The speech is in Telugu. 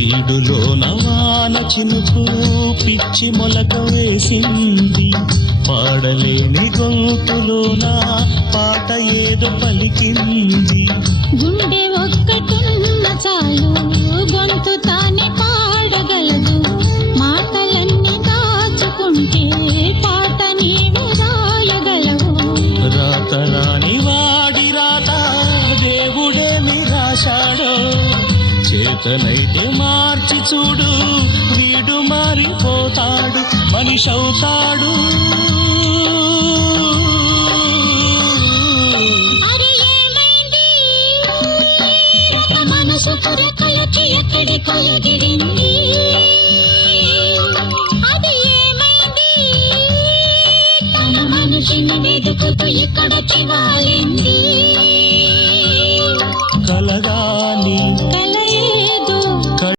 వీడులోన వాన చినుకు పిచ్చి మొలక వేసింది, పాడలేని గొంతులోన పాట ఏదో పలికింది. గుండె ఒక్కటున్న చాలు గొంతు తానే పాడగలదు, మాటలన్నీ దాచుకుంటే పాట నీవు రాయగలవు. రాత రాని వాడి రాత దేవుడేమి రాశాడో, చేతనైతే మార్చి చూడు వీడు మారిపోతాడు, మనిషవుతాడు. మనసు పురకలకి ఎక్కడికో ఎగిరింది, అది ఏమైంది? తన మనిషిని వెతుకుతూ ఇక్కడొచ్చి వాలింది.